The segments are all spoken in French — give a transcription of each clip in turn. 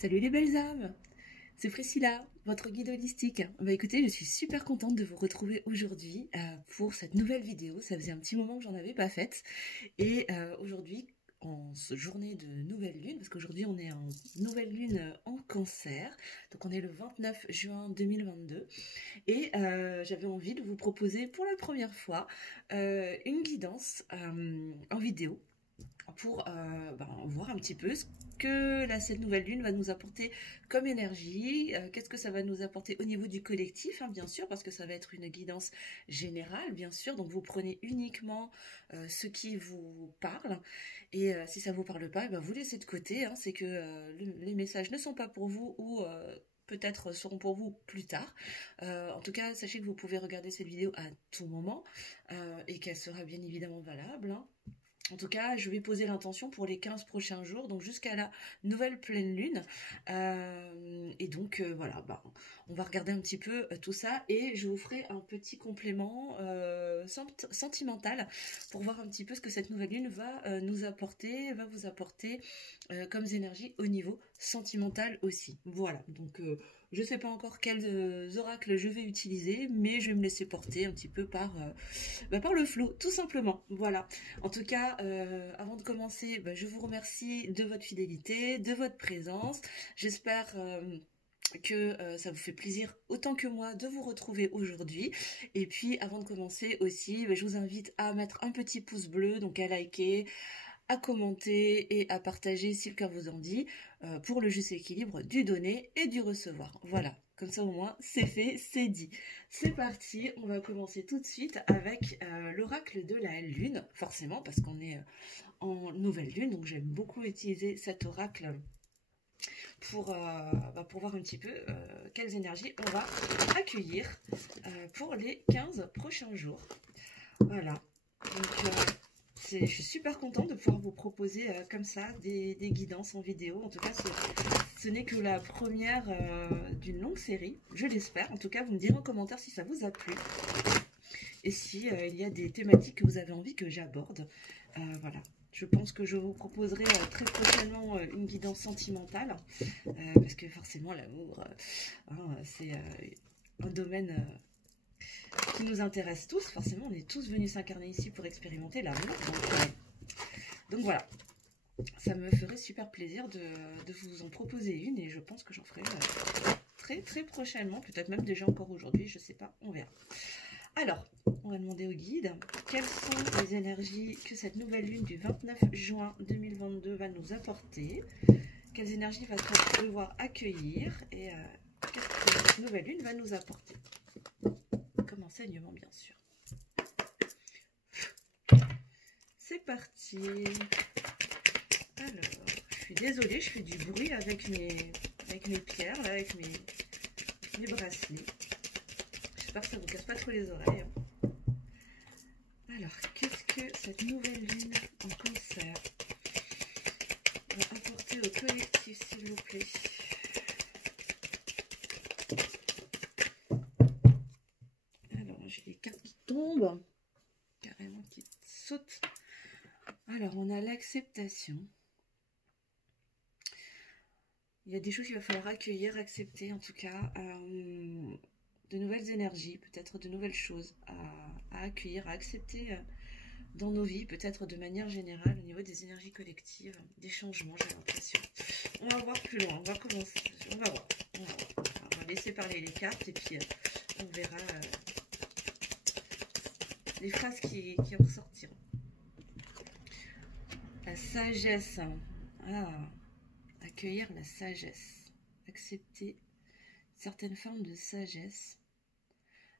Salut les belles âmes, c'est Priscilla, votre guide holistique. Bah écoutez, je suis super contente de vous retrouver aujourd'hui pour cette nouvelle vidéo. Ça faisait un petit moment que j'en avais pas faite. Et aujourd'hui, en ce journée de nouvelle lune, parce qu'aujourd'hui on est en nouvelle lune en cancer, donc on est le 29 juin 2022. Et j'avais envie de vous proposer pour la première fois une guidance en vidéo pour voir un petit peu ce que cette nouvelle lune va nous apporter comme énergie, qu'est-ce que ça va nous apporter au niveau du collectif, hein, bien sûr, parce que ça va être une guidance générale, bien sûr, donc vous prenez uniquement ce qui vous parle, et si ça ne vous parle pas, vous laissez de côté, hein, c'est que les messages ne sont pas pour vous ou peut-être seront pour vous plus tard. En tout cas, sachez que vous pouvez regarder cette vidéo à tout moment et qu'elle sera bien évidemment valable, hein. En tout cas, je vais poser l'intention pour les 15 prochains jours, donc jusqu'à la nouvelle pleine lune. Et donc, voilà, on va regarder un petit peu tout ça et je vous ferai un petit complément sentimental pour voir un petit peu ce que cette nouvelle lune va nous apporter, va vous apporter comme énergie au niveau sentimental aussi. Voilà, donc je ne sais pas encore quels oracles je vais utiliser, mais je vais me laisser porter un petit peu par le flow, tout simplement. Voilà. En tout cas, avant de commencer, je vous remercie de votre fidélité, de votre présence. J'espère que ça vous fait plaisir autant que moi de vous retrouver aujourd'hui. Et puis, avant de commencer aussi, je vous invite à mettre un petit pouce bleu, donc à liker, à commenter et à partager si le cœur vous en dit, pour le juste équilibre du donner et du recevoir. Voilà, comme ça au moins c'est fait, c'est dit. C'est parti, on va commencer tout de suite avec l'oracle de la lune, forcément parce qu'on est en nouvelle lune, donc j'aime beaucoup utiliser cet oracle pour voir un petit peu quelles énergies on va accueillir pour les 15 prochains jours. Voilà, donc je suis super contente de pouvoir vous proposer comme ça des guidances en vidéo. En tout cas, ce n'est que la première d'une longue série, je l'espère. En tout cas, vous me direz en commentaire si ça vous a plu et si il y a des thématiques que vous avez envie que j'aborde. Voilà, je pense que je vous proposerai très prochainement une guidance sentimentale parce que forcément l'amour, c'est un domaine qui nous intéresse tous. Forcément, on est tous venus s'incarner ici pour expérimenter l'amour. Donc voilà, ça me ferait super plaisir de vous en proposer une et je pense que j'en ferai très très prochainement, peut-être même déjà encore aujourd'hui, je sais pas, on verra. Alors, on va demander au guide quelles sont les énergies que cette nouvelle lune du 29 juin 2022 va nous apporter, quelles énergies va-t-on devoir accueillir et qu'est-ce que cette nouvelle lune va nous apporter comme enseignement, bien sûr. C'est parti. Alors, je suis désolée, je fais du bruit avec mes pierres, là, avec mes bracelets. J'espère que ça ne vous casse pas trop les oreilles. Alors, qu'est-ce que cette nouvelle lune en cancer va apporter au collectif, s'il vous plaît? Alors, j'ai les cartes qui tombent, carrément qui sautent. Alors, on a l'acceptation. Il y a des choses qu'il va falloir accueillir, accepter, en tout cas, de nouvelles énergies, peut-être de nouvelles choses à accueillir, à accepter dans nos vies, peut-être de manière générale, au niveau des énergies collectives, des changements, j'ai l'impression. On va voir plus loin, on va commencer, on va voir. On va laisser parler les cartes et puis on verra les phrases qui en ressortiront. La sagesse, accueillir la sagesse, accepter certaines formes de sagesse,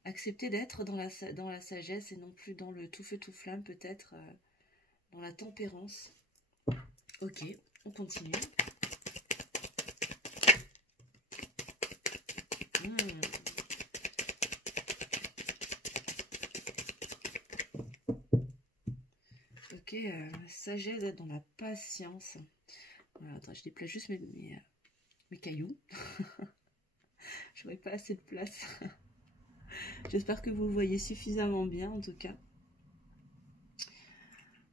accepter d'être dans la sagesse et non plus dans le tout feu tout flamme, peut-être dans la tempérance. Ok, on continue. Ok, sagesse d'être dans la patience. Voilà, attends, je déplace juste mes cailloux. Je n'aurai pas assez de place. J'espère que vous le voyez suffisamment bien, en tout cas.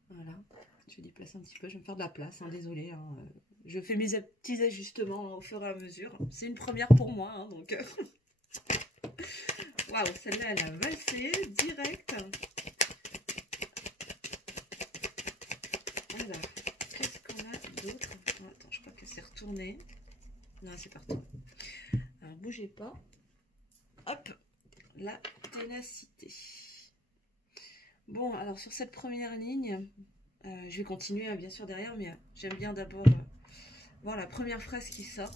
Voilà, je vais déplacer un petit peu, je vais me faire de la place, hein, désolée. Hein, je fais mes petits ajustements au fur et à mesure. C'est une première pour moi, hein, donc... Waouh, celle-là, elle a valsé direct. Alors, qu'est-ce qu'on a d'autre? Attends, je crois que c'est retourné. Non, c'est parti. Alors, bougez pas. Hop, la ténacité. Bon, alors sur cette première ligne, je vais continuer bien sûr derrière, mais j'aime bien d'abord voir la première phrase qui sort.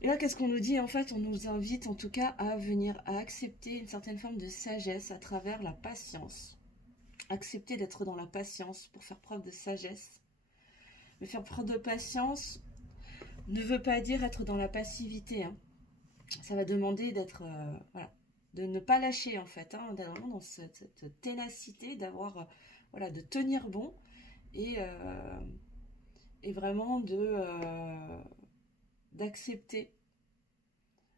Et là, qu'est-ce qu'on nous dit? En fait, on nous invite en tout cas à venir à accepter une certaine forme de sagesse à travers la patience. Accepter d'être dans la patience pour faire preuve de sagesse. Mais faire preuve de patience ne veut pas dire être dans la passivité. Hein. Ça va demander d'être, voilà, de ne pas lâcher en fait, hein, d'être vraiment dans cette ténacité, d'avoir, voilà, de tenir bon et vraiment d'accepter,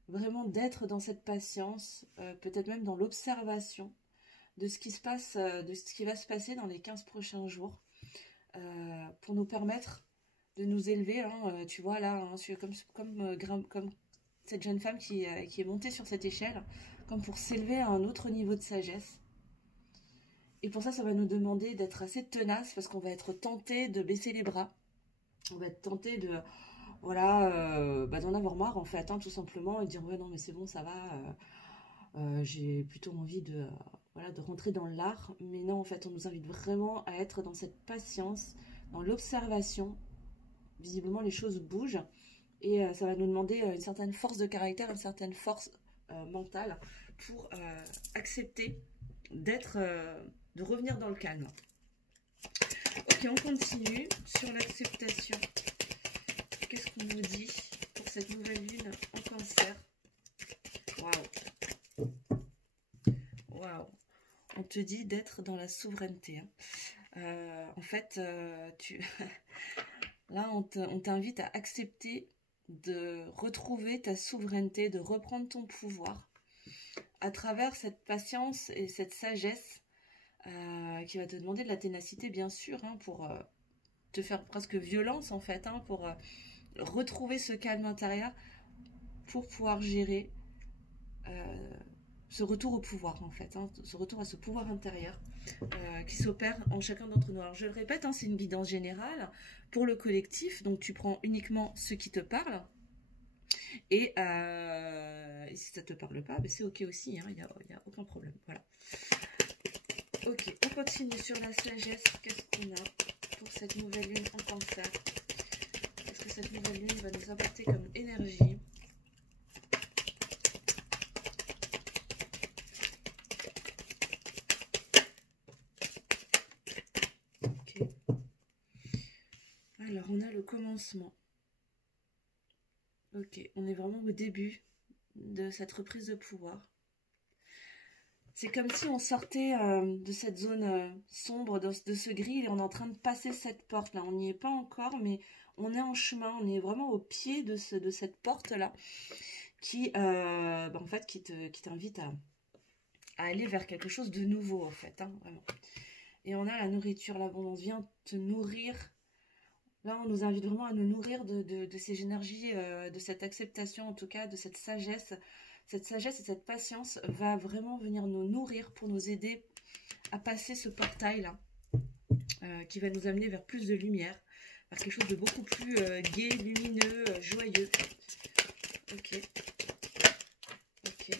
vraiment d'être dans cette patience, peut-être même dans l'observation de ce qui se passe, de ce qui va se passer dans les 15 prochains jours, pour nous permettre de nous élever, hein, tu vois là, hein, comme cette jeune femme qui est montée sur cette échelle, comme pour s'élever à un autre niveau de sagesse. Et pour ça, ça va nous demander d'être assez tenace, parce qu'on va être tenté de baisser les bras, on va être tenté de... Voilà, d'en avoir marre en fait, hein, tout simplement, et dire ouais non mais c'est bon, ça va, j'ai plutôt envie de, voilà, de rentrer dans l'art. Mais non, en fait, on nous invite vraiment à être dans cette patience, dans l'observation. Visiblement, les choses bougent, et ça va nous demander une certaine force de caractère, une certaine force mentale pour accepter d'être, de revenir dans le calme. Ok, on continue sur l'acceptation. Qu'est-ce qu'on nous dit pour cette nouvelle lune en Cancer? Waouh! Waouh! On te dit d'être dans la souveraineté. Hein. En fait, là, on t'invite à accepter de retrouver ta souveraineté, de reprendre ton pouvoir à travers cette patience et cette sagesse qui va te demander de la ténacité, bien sûr, hein, pour te faire presque violence, en fait, hein, pour... retrouver ce calme intérieur pour pouvoir gérer ce retour au pouvoir en fait, hein, ce retour à ce pouvoir intérieur qui s'opère en chacun d'entre nous. Alors je le répète, hein, c'est une guidance générale pour le collectif, donc tu prends uniquement ce qui te parle et si ça te parle pas, ben c'est ok aussi, il n'y a aucun problème. Voilà. Ok, on continue sur la sagesse. Qu'est-ce qu'on a pour cette nouvelle lune en Cancer? Qu'est-ce que cette nouvelle lune va nous apporter comme énergie? Ok. Alors, on a le commencement. Ok, on est vraiment au début de cette reprise de pouvoir. C'est comme si on sortait de cette zone sombre, de ce gris, et on est en train de passer cette porte-là. On n'y est pas encore, mais on est en chemin, on est vraiment au pied de cette porte-là, qui, en fait, qui t'invite à aller vers quelque chose de nouveau, en fait, hein, vraiment. Et on a la nourriture, l'abondance, vient te nourrir. Là, on nous invite vraiment à nous nourrir de ces énergies, de cette acceptation, en tout cas, de cette sagesse. Cette sagesse et cette patience va vraiment venir nous nourrir pour nous aider à passer ce portail-là, qui va nous amener vers plus de lumière, vers quelque chose de beaucoup plus gai, lumineux, joyeux. Ok. Ok.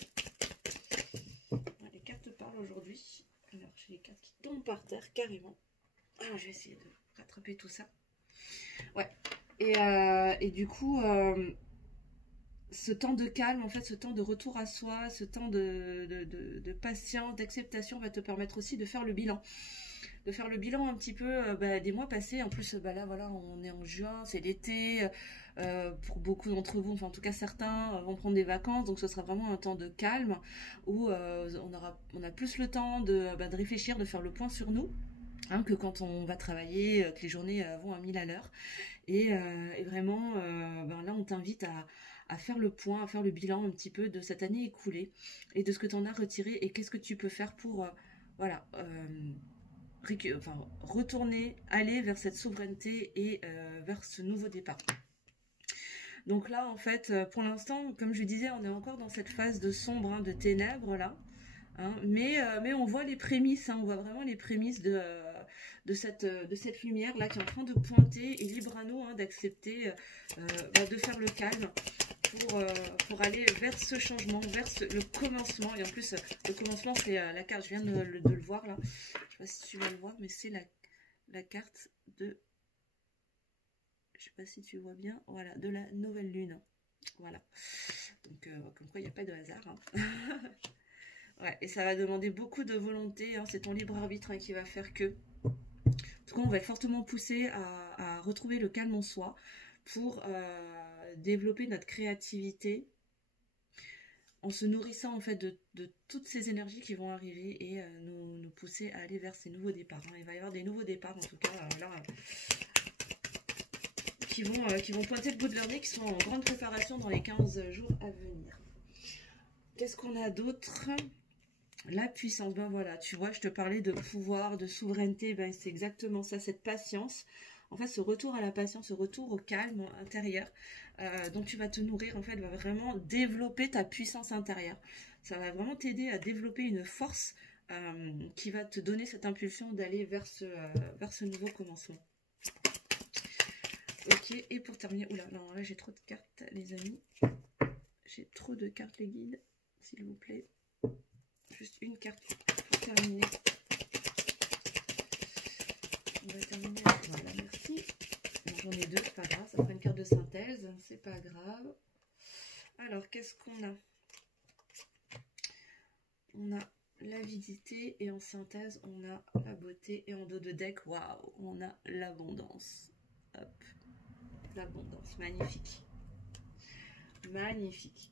Les cartes parlent aujourd'hui. Alors, j'ai les cartes qui tombent par terre, carrément. Alors, je vais essayer de rattraper tout ça. Ouais. Et du coup... ce temps de calme, en fait, ce temps de retour à soi, ce temps de patience, d'acceptation va te permettre aussi de faire le bilan. De faire le bilan un petit peu des mois passés. En plus, là, voilà, on est en juin, c'est l'été. Pour beaucoup d'entre vous, enfin en tout cas certains, vont prendre des vacances. Donc ce sera vraiment un temps de calme où on a plus le temps de réfléchir, de faire le point sur nous. Hein, que quand on va travailler, que les journées vont à 1000 à l'heure. Et vraiment, là, on t'invite à faire le point, à faire le bilan un petit peu de cette année écoulée et de ce que tu en as retiré et qu'est-ce que tu peux faire pour, voilà, enfin, retourner, aller vers cette souveraineté et vers ce nouveau départ. Donc là, en fait, pour l'instant, comme je disais, on est encore dans cette phase de sombre, hein, de ténèbres, là. Hein, mais on voit les prémices, hein, on voit vraiment les prémices de cette lumière-là qui est en train de pointer, et libre à nous, hein, d'accepter, de faire le calme pour aller vers ce changement, vers le commencement. Et en plus, le commencement, c'est la carte, je viens de le voir là, je sais pas si tu vas le voir, mais c'est la carte de... Je sais pas si tu vois bien, voilà, de la nouvelle lune. Voilà. Donc, comme quoi, il n'y a pas de hasard. Hein. Ouais, et ça va demander beaucoup de volonté. Hein, c'est ton libre arbitre, hein, qui va faire que. En tout cas, on va être fortement poussé à retrouver le calme en soi pour développer notre créativité en se nourrissant en fait de toutes ces énergies qui vont arriver et nous pousser à aller vers ces nouveaux départs. Hein. Il va y avoir des nouveaux départs, en tout cas, là. Qui vont pointer le bout de leur nez, qui sont en grande préparation dans les 15 jours à venir. Qu'est-ce qu'on a d'autre? La puissance, ben voilà, tu vois, je te parlais de pouvoir, de souveraineté, ben c'est exactement ça, cette patience. En fait, ce retour à la patience, ce retour au calme intérieur, dont tu vas te nourrir, en fait, va vraiment développer ta puissance intérieure. Ça va vraiment t'aider à développer une force qui va te donner cette impulsion d'aller vers ce nouveau commencement. Ok, et pour terminer, oula, non, là j'ai trop de cartes, les amis. J'ai trop de cartes, les guides, s'il vous plaît. Juste une carte pour terminer. On va terminer. Voilà, merci. J'en ai deux, c'est pas grave, ça fera une carte de synthèse, c'est pas grave. Alors, qu'est-ce qu'on a? On a l'avidité et en synthèse, on a la beauté et en dos de deck, waouh, on a l'abondance. Hop. L'abondance, magnifique. Magnifique.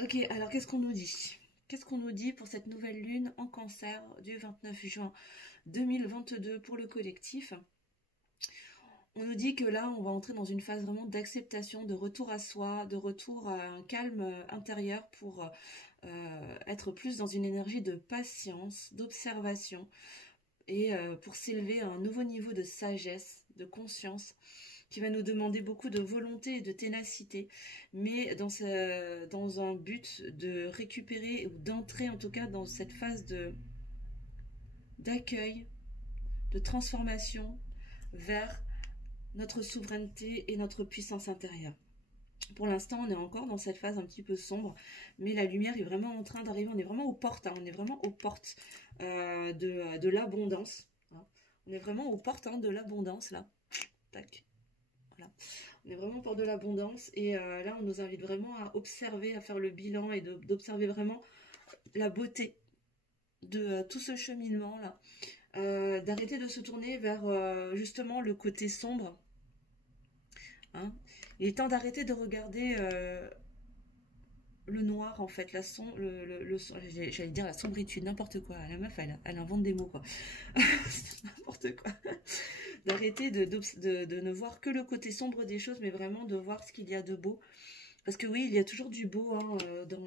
Ok, alors qu'est-ce qu'on nous dit? Qu'est-ce qu'on nous dit pour cette nouvelle lune en cancer du 29 juin 2022 pour le collectif? On nous dit que là, on va entrer dans une phase vraiment d'acceptation, de retour à soi, de retour à un calme intérieur pour être plus dans une énergie de patience, d'observation et pour s'élever à un nouveau niveau de sagesse, de conscience, qui va nous demander beaucoup de volonté et de ténacité, mais dans un but de récupérer ou d'entrer en tout cas dans cette phase d'accueil, de transformation vers notre souveraineté et notre puissance intérieure. Pour l'instant, on est encore dans cette phase un petit peu sombre, mais la lumière est vraiment en train d'arriver. On est vraiment aux portes, hein, on est vraiment aux portes de l'abondance. Hein. On est vraiment aux portes, hein, de l'abondance, là. Tac. Voilà. On est vraiment pour de l'abondance et là on nous invite vraiment à observer, à faire le bilan et d'observer vraiment la beauté de tout ce cheminement là, d'arrêter de se tourner vers justement le côté sombre. Hein. Il est temps d'arrêter de regarder le noir en fait, j'allais dire la sombritude, n'importe quoi. La meuf elle invente des mots quoi. N'importe quoi. D'arrêter de ne voir que le côté sombre des choses, mais vraiment de voir ce qu'il y a de beau. Parce que oui, il y a toujours du beau, hein,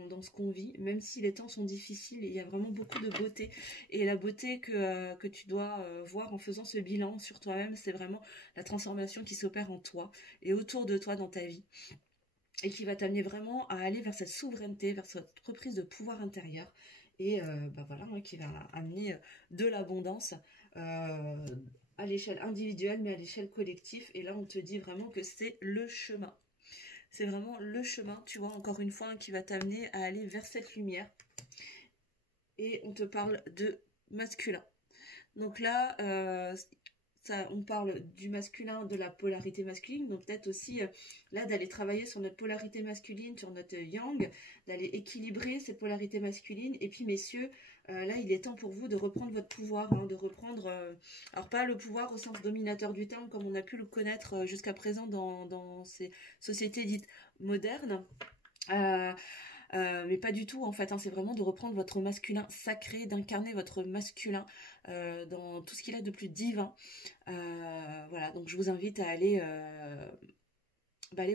dans ce qu'on vit, même si les temps sont difficiles, il y a vraiment beaucoup de beauté. Et la beauté que tu dois voir en faisant ce bilan sur toi-même, c'est vraiment la transformation qui s'opère en toi et autour de toi dans ta vie. Et qui va t'amener vraiment à aller vers cette souveraineté, vers cette reprise de pouvoir intérieur. Et voilà, hein, qui va amener de l'abondance à l'échelle individuelle, mais à l'échelle collective. Et là, on te dit vraiment que c'est le chemin. C'est vraiment le chemin, tu vois, encore une fois, hein, qui va t'amener à aller vers cette lumière. Et on te parle de masculin. Donc là, on parle du masculin, de la polarité masculine, donc peut-être aussi là d'aller travailler sur notre polarité masculine, sur notre yang, d'aller équilibrer cette polarité masculine. Et puis messieurs, là il est temps pour vous de reprendre votre pouvoir, hein, de reprendre, alors pas le pouvoir au sens dominateur du terme comme on a pu le connaître jusqu'à présent dans ces sociétés dites modernes. Mais pas du tout en fait, hein, c'est vraiment de reprendre votre masculin sacré, d'incarner votre masculin dans tout ce qu'il a de plus divin. Voilà, donc je vous invite à aller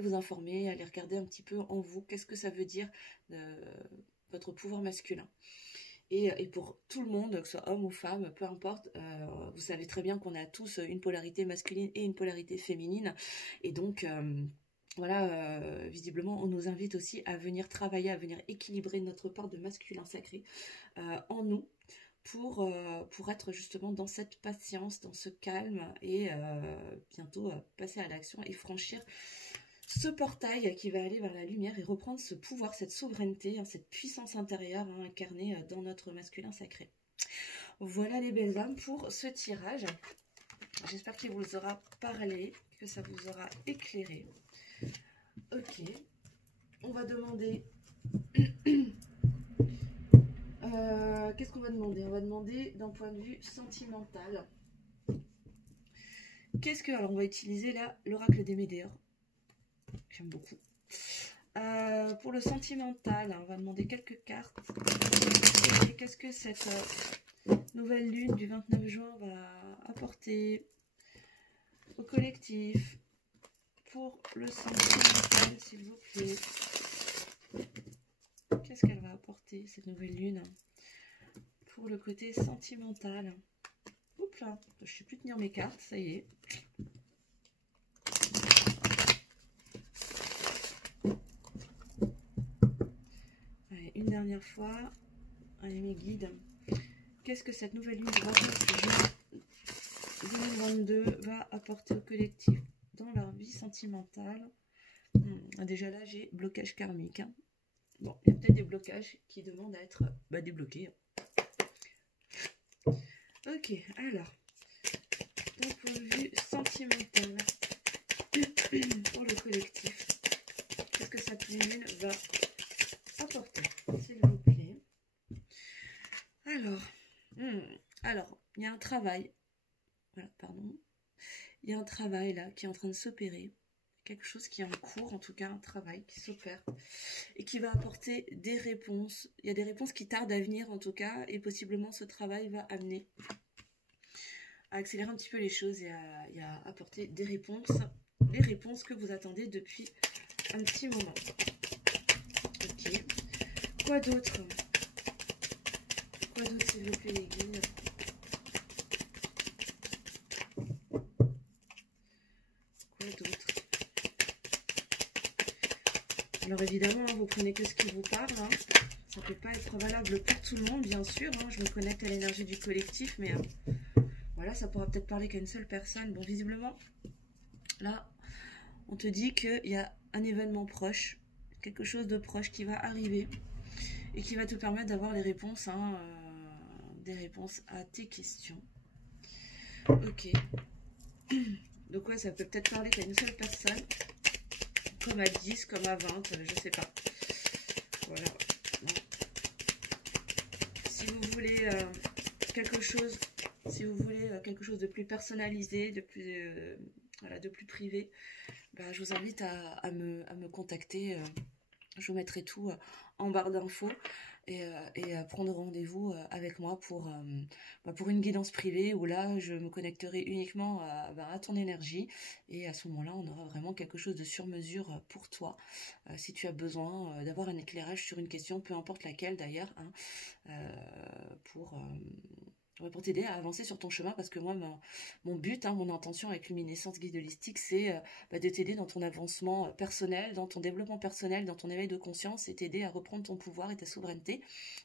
vous informer, aller regarder un petit peu en vous, qu'est-ce que ça veut dire votre pouvoir masculin. Et pour tout le monde, que ce soit homme ou femme, peu importe, vous savez très bien qu'on a tous une polarité masculine et une polarité féminine. Et donc, voilà, visiblement, on nous invite aussi à venir travailler, à venir équilibrer notre part de masculin sacré en nous pour être justement dans cette patience, dans ce calme et bientôt passer à l'action et franchir ce portail qui va aller vers la lumière et reprendre ce pouvoir, cette souveraineté, hein, cette puissance intérieure hein, incarnée dans notre masculin sacré. Voilà les belles âmes pour ce tirage. J'espère qu'il vous aura parlé, que ça vous aura éclairé. Ok, on va demander... Qu'est-ce qu'on va demander? On va demander d'un point de vue sentimental. Qu'est-ce que... Alors on va utiliser là l'oracle des Médéors. J'aime beaucoup. Pour le sentimental, on va demander quelques cartes. Qu'est-ce que cette nouvelle lune du 29 juin va apporter au collectif? Pour le sentimental, s'il vous plaît. Qu'est-ce qu'elle va apporter, cette nouvelle lune? Pour le côté sentimental. Oups là, je ne sais plus tenir mes cartes, ça y est. Allez, une dernière fois. Allez, mes guides. Qu'est-ce que cette nouvelle lune du 29 juin 2022 va apporter au collectif dans leur vie sentimentale? Déjà là, j'ai blocage karmique. Hein. Bon, il y a peut-être des blocages qui demandent à être débloqués. Ok, alors, d'un point de vue sentimental, pour le collectif, qu'est-ce que cette lune va apporter, s'il vous plaît? Alors, il y a un travail, voilà, pardon, il y a un travail là qui est en train de s'opérer, quelque chose qui est en cours, en tout cas un travail qui s'opère et qui va apporter des réponses. Il y a des réponses qui tardent à venir en tout cas, et possiblement ce travail va amener à accélérer un petit peu les choses et à apporter des réponses, les réponses que vous attendez depuis un petit moment. Ok. Quoi d'autre? Quoi d'autre, s'il vous plaît, les guides? Quoi d'autre? Alors évidemment, hein, vous prenez que ce qui vous parle. Hein. Ça ne peut pas être valable pour tout le monde, bien sûr. Hein. Je me connecte à l'énergie du collectif, mais voilà, ça pourra peut-être parler qu'à une seule personne. Bon, visiblement, là, on te dit qu'il y a un événement proche, quelque chose de proche qui va arriver et qui va te permettre d'avoir les réponses, hein, des réponses à tes questions. Ok. Donc ouais, ça peut peut-être parler qu'à une seule personne, comme à 10, comme à 20, je sais pas. Voilà. Bon. Si vous voulez quelque chose, quelque chose de plus personnalisé, de plus, voilà, de plus privé, bah, je vous invite à me contacter. Je vous mettrai tout en barre d'infos et prendre rendez-vous avec moi pour une guidance privée où là, je me connecterai uniquement à ton énergie et à ce moment-là, on aura vraiment quelque chose de sur mesure pour toi. Si tu as besoin d'avoir un éclairage sur une question, peu importe laquelle d'ailleurs, hein, pour t'aider à avancer sur ton chemin, parce que moi, mon but, hein, mon intention avec Luminescence Guide Holistique, c'est de t'aider dans ton avancement personnel, dans ton développement personnel, dans ton éveil de conscience, et t'aider à reprendre ton pouvoir et ta souveraineté,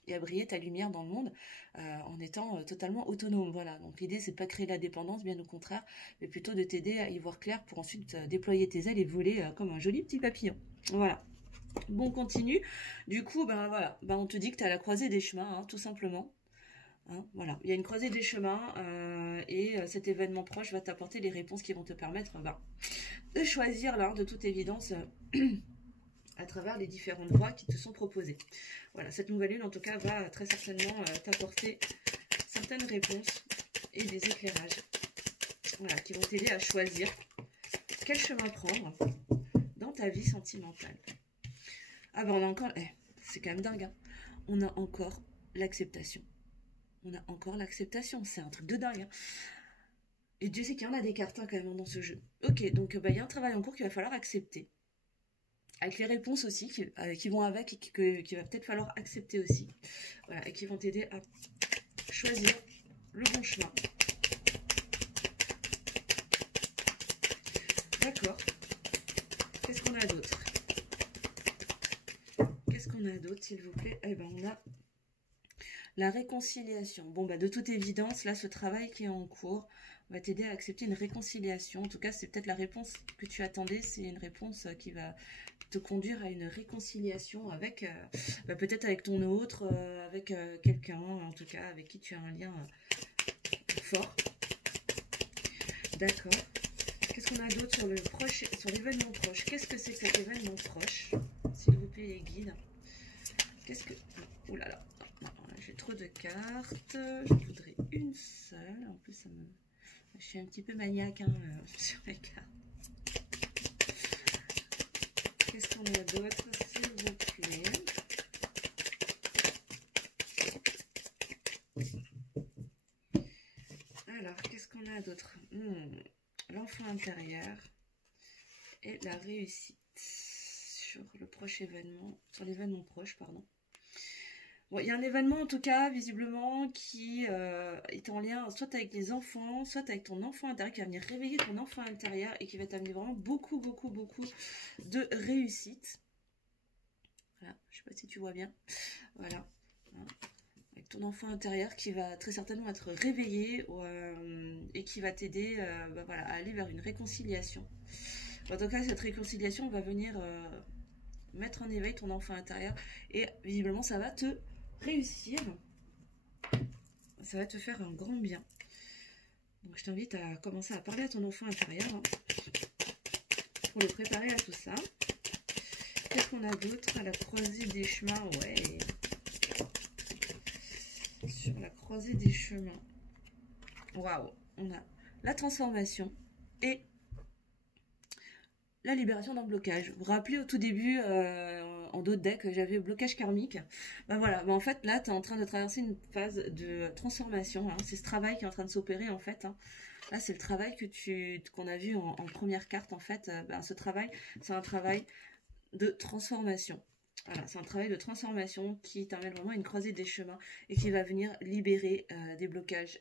et à briller ta lumière dans le monde en étant totalement autonome. Voilà, donc l'idée, c'est de pas créer la dépendance, bien au contraire, mais plutôt de t'aider à y voir clair pour ensuite déployer tes ailes et voler comme un joli petit papillon. Voilà. Bon, on continue. Du coup, voilà, on te dit que tu es à la croisée des chemins, hein, tout simplement. Hein, voilà, il y a une croisée des chemins et cet événement proche va t'apporter les réponses qui vont te permettre de choisir là, de toute évidence, à travers les différentes voies qui te sont proposées. Voilà, cette nouvelle lune en tout cas va très certainement t'apporter certaines réponses et des éclairages, voilà, qui vont t'aider à choisir quel chemin prendre dans ta vie sentimentale. Ah ben on a encore, c'est quand même dingue, hein, on a encore l'acceptation. On a encore l'acceptation, c'est un truc de dingue. Hein. Et Dieu sait qu'il y en a des cartes hein, quand même dans ce jeu. Ok, donc il y a un travail en cours qu'il va falloir accepter. avec les réponses aussi qui vont avec et qu'il va peut-être falloir accepter aussi. Voilà, et qui vont t'aider à choisir le bon chemin. D'accord. Qu'est-ce qu'on a d'autre? Qu'est-ce qu'on a d'autre, s'il vous plaît? Eh ben, on a la réconciliation. Bon, bah, de toute évidence, là, ce travail qui est en cours va t'aider à accepter une réconciliation. En tout cas, c'est peut-être la réponse que tu attendais. C'est une réponse qui va te conduire à une réconciliation avec, bah, peut-être avec ton autre, avec quelqu'un, en tout cas, avec qui tu as un lien fort. D'accord. Qu'est-ce qu'on a d'autre sur le proche, sur l'événement proche? Qu'est-ce que c'est que cet événement proche? S'il vous plaît, les guides. Qu'est-ce que... Ouh là là. J'ai trop de cartes. Je voudrais une seule. En plus, ça me... je suis un petit peu maniaque hein, sur les cartes. Qu'est-ce qu'on a d'autre, s'il vous plaît? Alors, qu'est-ce qu'on a d'autre? L'enfant intérieur et la réussite sur le proche événement, sur l'événement proche, pardon. Bon, il y a un événement en tout cas, visiblement, qui est en lien soit avec les enfants, soit avec ton enfant intérieur, qui va venir réveiller ton enfant intérieur et qui va t'amener vraiment beaucoup de réussite. Voilà, je sais pas si tu vois bien. Voilà. Avec ton enfant intérieur qui va très certainement être réveillé et qui va t'aider bah voilà, à aller vers une réconciliation. En tout cas, cette réconciliation va venir mettre en éveil ton enfant intérieur et visiblement ça va te réussir. Ça va te faire un grand bien. Donc je t'invite à commencer à parler à ton enfant intérieur hein, pour le préparer à tout ça. Qu'est-ce qu'on a d'autre à la croisée des chemins? Ouais. Sur la croisée des chemins. Waouh, on a la transformation et la libération d'un blocage. Vous vous rappelez au tout début, en d'autres decks, j'avais blocage karmique. Ben voilà, ben en fait là, tu es en train de traverser une phase de transformation. Hein. C'est ce travail qui est en train de s'opérer en fait. Hein. Là, c'est le travail qu'on a vu en première carte en fait. Ben, ce travail, c'est un travail de transformation. Voilà, c'est un travail de transformation qui t'amène vraiment à une croisée des chemins et qui va venir libérer des blocages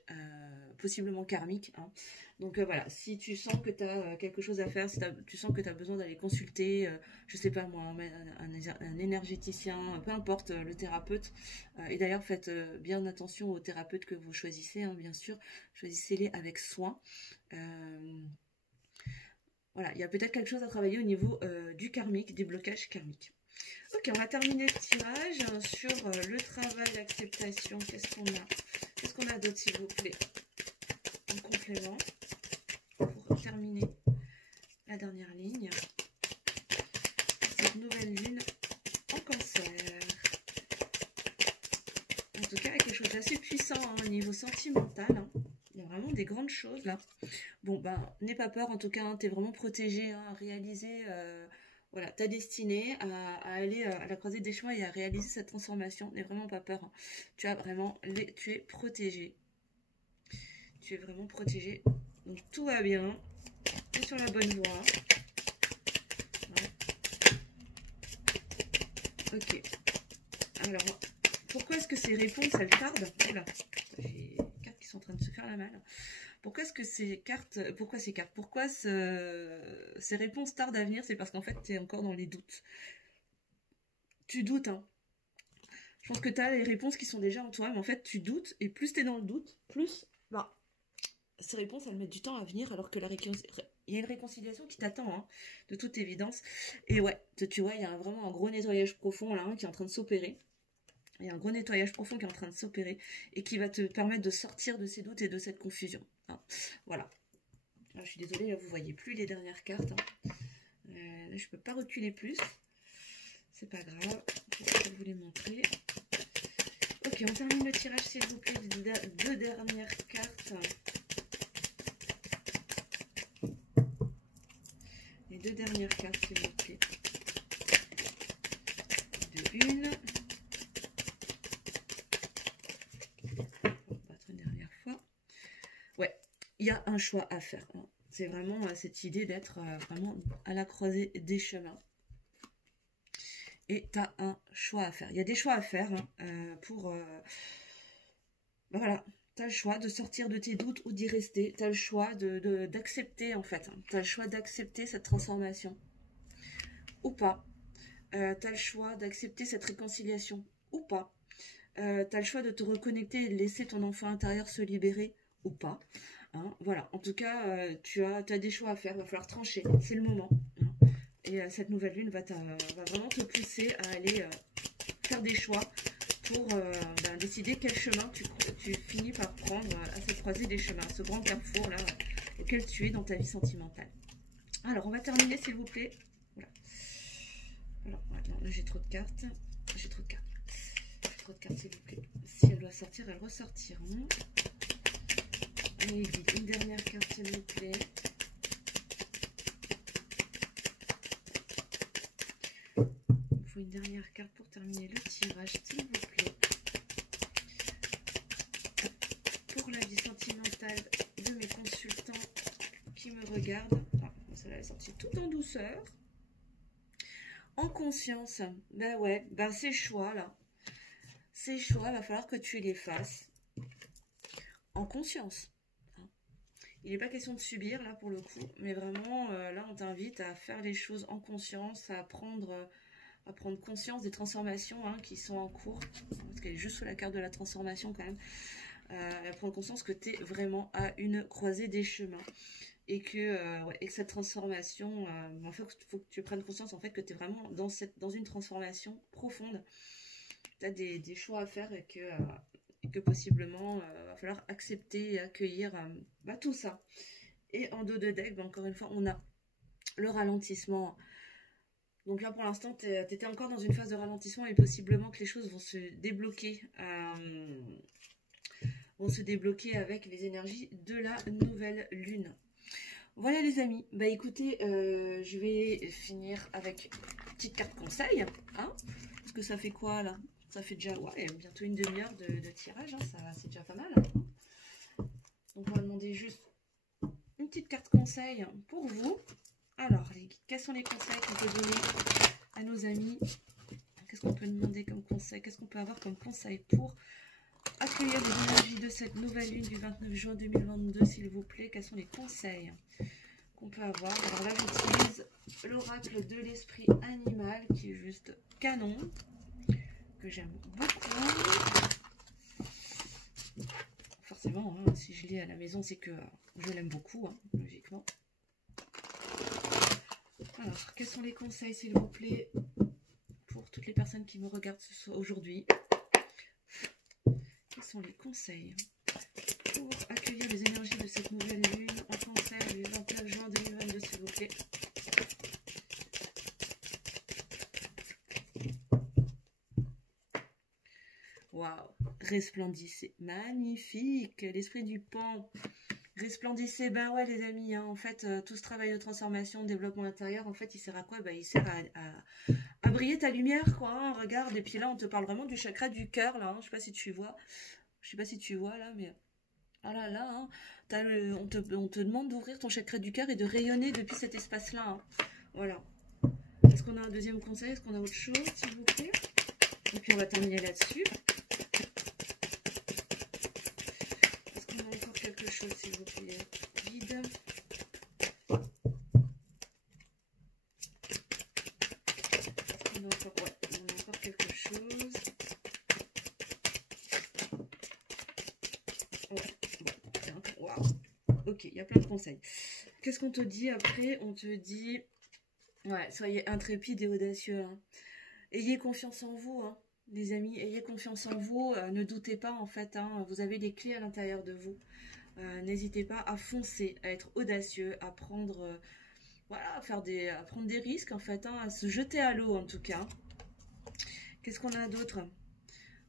possiblement karmiques. Hein. Donc voilà, si tu sens que tu as quelque chose à faire, si tu sens que tu as besoin d'aller consulter, je sais pas moi, un énergéticien, peu importe, le thérapeute. Et d'ailleurs, faites bien attention aux thérapeutes que vous choisissez, hein, bien sûr. Choisissez-les avec soin. Voilà, il y a peut-être quelque chose à travailler au niveau du karmique, des blocages karmiques. Ok, on va terminer le tirage sur le travail d'acceptation. Qu'est-ce qu'on a? Qu'est-ce qu'on a d'autre, s'il vous plaît? En complément, pour terminer la dernière ligne. Cette nouvelle lune en cancer. En tout cas, il y a quelque chose d'assez puissant hein, au niveau sentimental. Hein. Il y a vraiment des grandes choses là. Bon, ben, n'aie pas peur, en tout cas, hein, tu es vraiment protégé hein, à réaliser... voilà, ta destinée à aller à la croisée des chemins et à réaliser cette transformation. N'aie vraiment pas peur. Hein. Tu es protégé. Tu es vraiment protégé. Donc tout va bien. Tu es sur la bonne voie. Ouais. Ok. Alors, pourquoi est-ce que ces réponses, elles tardent? Oula, ça fait des cartes qui sont en train de se faire la malle. Pourquoi est-ce que ces cartes, pourquoi ces réponses tardent à venir? C'est parce qu'en fait, tu es encore dans les doutes. Tu doutes, hein. Je pense que tu as les réponses qui sont déjà en toi, mais en fait, tu doutes, et plus tu es dans le doute, plus, bah, ces réponses, elles mettent du temps à venir, alors que il y a une réconciliation qui t'attend, hein, de toute évidence. Et ouais, tu vois, il y a vraiment un gros nettoyage profond, là, hein, qui est en train de s'opérer. Il y a un gros nettoyage profond qui est en train de s'opérer, et qui va te permettre de sortir de ces doutes et de cette confusion. Hein. Voilà. Alors, je suis désolée, là, vous voyez plus les dernières cartes. Hein. Là, je peux pas reculer plus. C'est pas grave. Je vais vous les montrer. Ok, on termine le tirage, s'il vous plaît, des deux dernières cartes. Les deux dernières cartes, s'il vous plaît. De une. On va battre une dernière fois. Ouais, il y a un choix à faire. Hein. C'est vraiment cette idée d'être vraiment à la croisée des chemins. et tu as un choix à faire. Il y a des choix à faire hein, voilà, tu as le choix de sortir de tes doutes ou d'y rester. Tu as le choix d'accepter en fait. Hein. Tu as le choix d'accepter cette transformation ou pas. Tu as le choix d'accepter cette réconciliation ou pas. Tu as le choix de te reconnecter et de laisser ton enfant intérieur se libérer ou pas. Hein, voilà, en tout cas, tu as des choix à faire, il va falloir trancher, c'est le moment. Hein. Et cette nouvelle lune va vraiment te pousser à aller faire des choix pour décider quel chemin tu finis par prendre à cette croisée des chemins, ce grand carrefour là auquel tu es dans ta vie sentimentale. Alors, on va terminer s'il vous plaît. Voilà. Alors, non, là j'ai trop de cartes. J'ai trop de cartes. J'ai trop de cartes s'il vous plaît. Si elle doit sortir, elles ressortiront. Allez, une dernière carte s'il vous plaît. Il faut une dernière carte pour terminer le tirage s'il vous plaît. Pour la vie sentimentale de mes consultants qui me regardent. Ah, celle-là est sortie tout en douceur. En conscience. Ben ouais, ben ces choix là. Ces choix, il va falloir que tu les fasses en conscience. Il n'est pas question de subir là pour le coup, mais vraiment là on t'invite à faire les choses en conscience, à prendre conscience des transformations hein, qui sont en cours, parce qu'elle est juste sous la carte de la transformation quand même, à prendre conscience que tu es vraiment à une croisée des chemins et que cette transformation, il faut que tu prennes conscience en fait que tu es vraiment dans une transformation profonde. Tu as des choix à faire et que possiblement va falloir accepter et accueillir tout ça. Et en dos de deck, encore une fois, on a le ralentissement. Donc là, pour l'instant, tu étais encore dans une phase de ralentissement et possiblement que les choses vont se débloquer. Avec les énergies de la nouvelle lune. Voilà les amis. Bah écoutez, je vais finir avec une petite carte conseil. Hein, parce que ça fait quoi là? Ça fait déjà bientôt une demi-heure de tirage, hein, c'est déjà pas mal. Hein. Donc on va demander juste une petite carte conseil pour vous. Alors, quels sont les conseils qu'on peut donner à nos amis? Qu'est-ce qu'on peut demander comme conseil? Qu'est-ce qu'on peut avoir comme conseil pour accueillir les énergies de cette nouvelle lune du 29 juin 2022, s'il vous plaît? Quels sont les conseils qu'on peut avoir? Alors là, j'utilise l'oracle de l'esprit animal qui est juste canon, que j'aime beaucoup. Forcément, hein, si je l'ai à la maison, c'est que je l'aime beaucoup, hein, logiquement. Alors, quels sont les conseils, s'il vous plaît, pour toutes les personnes qui me regardent aujourd'hui? Quels sont les conseils pour accueillir les énergies de cette nouvelle lune en Cancer du 29 juin 2022, s'il vous plaît? Waouh, resplendissez, magnifique, l'esprit du pan, resplendissez, ben ouais les amis, hein, en fait, tout ce travail de transformation, de développement intérieur, en fait, il sert à quoi? Ben, il sert à briller ta lumière, quoi, hein, regarde, et puis là, on te parle vraiment du chakra du cœur, là, hein, je sais pas si tu vois, là, mais... Ah là là, hein, on te demande d'ouvrir ton chakra du cœur et de rayonner depuis cet espace-là, hein, voilà. Est-ce qu'on a un deuxième conseil? Est-ce qu'on a autre chose, s'il vous plaît? Et puis on va terminer là-dessus. Est-ce qu'on a encore quelque chose, s'il vous plaît? Vide. Est-ce qu'on a encore... Ouais, on a encore quelque chose. Ouais, waouh. Ok, il y a plein de conseils. Qu'est-ce qu'on te dit après? On te dit... Ouais, soyez intrépides et audacieux. Hein. Ayez confiance en vous, hein, les amis. Ayez confiance en vous. Ne doutez pas, en fait. Hein, vous avez les clés à l'intérieur de vous. N'hésitez pas à foncer, à être audacieux, à prendre... voilà, à prendre des risques, en fait. Hein, à se jeter à l'eau, en tout cas. Qu'est-ce qu'on a d'autre?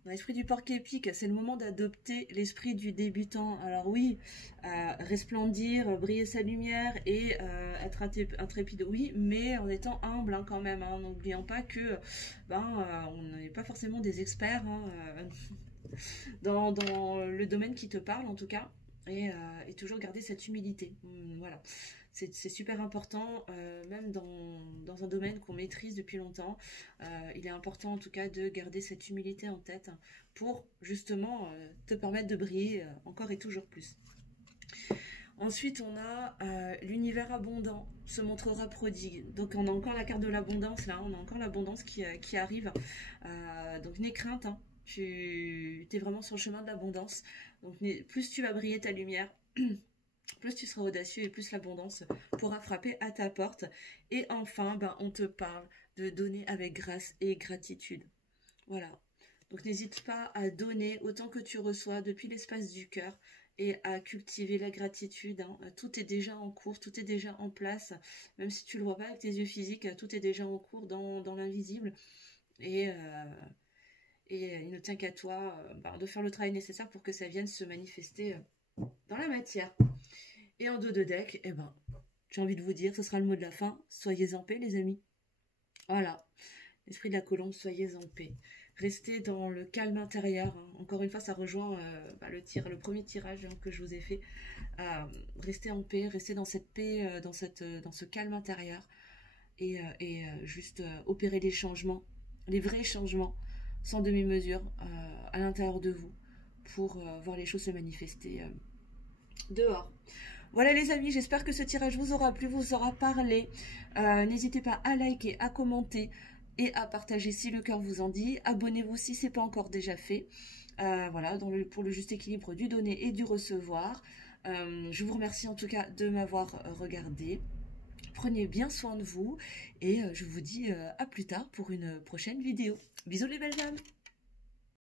Dans l'esprit du porc épique, c'est le moment d'adopter l'esprit du débutant. Alors oui, resplendir, briller sa lumière et être intrépide, oui, mais en étant humble hein, quand même. Hein, n'oubliant pas que on n'est pas forcément des experts hein, dans le domaine qui te parle en tout cas. Et toujours garder cette humilité. Voilà. C'est super important, même dans un domaine qu'on maîtrise depuis longtemps. Il est important en tout cas de garder cette humilité en tête pour justement te permettre de briller encore et toujours plus. Ensuite, on a l'univers abondant se montrera prodigue. Donc, on a encore la carte de l'abondance là, on a encore l'abondance qui arrive. Donc, n'aie crainte, hein. Tu es vraiment sur le chemin de l'abondance. Donc, plus tu vas briller ta lumière, plus tu seras audacieux et plus l'abondance pourra frapper à ta porte. Et enfin, ben, on te parle de donner avec grâce et gratitude. Voilà. Donc, n'hésite pas à donner autant que tu reçois depuis l'espace du cœur et à cultiver la gratitude. Hein. Tout est déjà en cours, tout est déjà en place. Même si tu ne le vois pas avec tes yeux physiques, tout est déjà en cours dans l'invisible. Et il ne tient qu'à toi de faire le travail nécessaire pour que ça vienne se manifester dans la matière. Et en dos de deck, eh ben, j'ai envie de vous dire, ce sera le mot de la fin. Soyez en paix, les amis. Voilà. L'esprit de la colombe, soyez en paix. Restez dans le calme intérieur. Hein. Encore une fois, ça rejoint le premier tirage que je vous ai fait. Restez en paix, restez dans cette paix, dans ce calme intérieur. Et juste opérer les changements, les vrais changements, sans demi-mesure, à l'intérieur de vous, pour voir les choses se manifester dehors. Voilà les amis, j'espère que ce tirage vous aura plu, vous aura parlé. N'hésitez pas à liker, à commenter et à partager si le cœur vous en dit. Abonnez-vous si ce n'est pas encore déjà fait. Voilà, pour le juste équilibre du donner et du recevoir. Je vous remercie en tout cas de m'avoir regardé. Prenez bien soin de vous et je vous dis à plus tard pour une prochaine vidéo. Bisous les belles âmes!